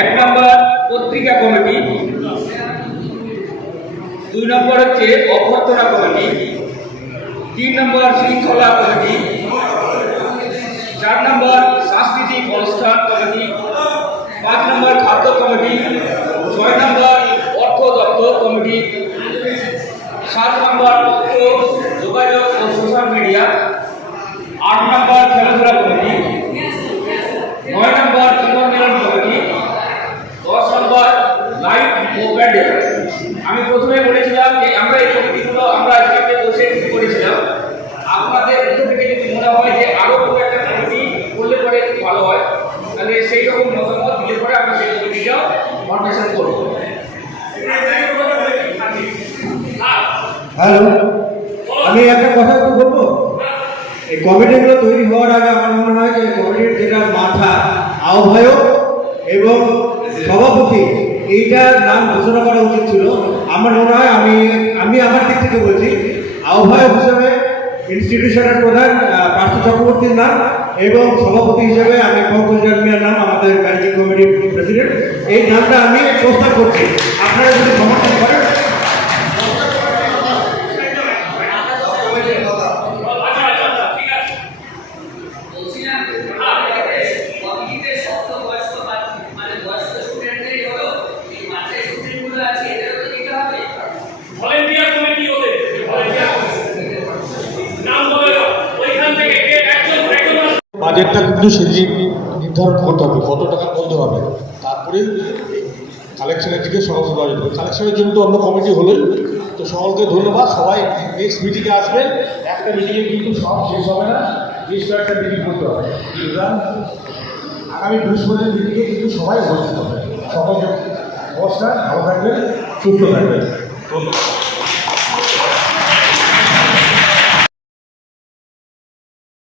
এক নম্বর পত্রিকা কমিটি। দুই নম্বর হচ্ছে অভ্যর্থনা কমিটি। তিন নম্বর শৃঙ্খলা কমিটি। চার নম্বর সাংস্কৃতিক অনুষ্ঠান। আমি প্রথমে বলেছিলাম যে আমরা এই কমিটিগুলো আমরা আজকে বসে করেছিলাম? আপনাদের মধ্যে থেকে যদি মনে হয় যে আরও কোনো একটা কমিটি করলে পরে একটু ভালো হয়, তাহলে সেই রকম মতামত দিলে পরে আমরা সেই কমিটিটাও ফর্মেশন করব। হ্যালো আমি একটা কথা একটু বলব? এই কমিটিগুলো তৈরি হওয়ার আগে আমার মনে হয় যে কমিটির যেটা মাথা আহ্বায়ক এবং সভাপতি এইটার নাম ঘোষণা করা উচিত ছিল। আমার মনে হয় আমি আমি আমার দিক থেকে বলছি, আহ্বায়ক হিসেবে ইনস্টিটিউশনের প্রধান পার্থ চক্রবর্তীর নাম এবং সভাপতি হিসেবে আমি পঙ্কজ জামিয়ার নাম, আমাদের ম্যানেজিং কমিটির প্রেসিডেন্ট এই নামটা আমি প্রস্তাব করছি। আপনারা যদি সমর্থন করেন। বাজেটটা কিন্তু সেদিকে নির্ধারণ করতে হবে, কত টাকা বলতে হবে। তারপরে কালেকশনের দিকে সকলকে বাজেট হবে। কালেকশনের জন্য তো আমরা কমিটি হলোই, তো সকলকে ধন্যবাদ। সবাই নেক্সট মিটিংয়ে আসবেন। একটা মিটিংয়ে কিন্তু সব শেষ হবে না, বেশ কয়েকটা মিটিং করতে হবে। সুতরাং আগামী বৃহস্পতিবার মিটিংয়ে কিন্তু সবাই উপস্থিত হবে। সকলকে নমস্কার, ভালো থাকবেন, সুস্থ থাকবেন। ধন্যবাদ।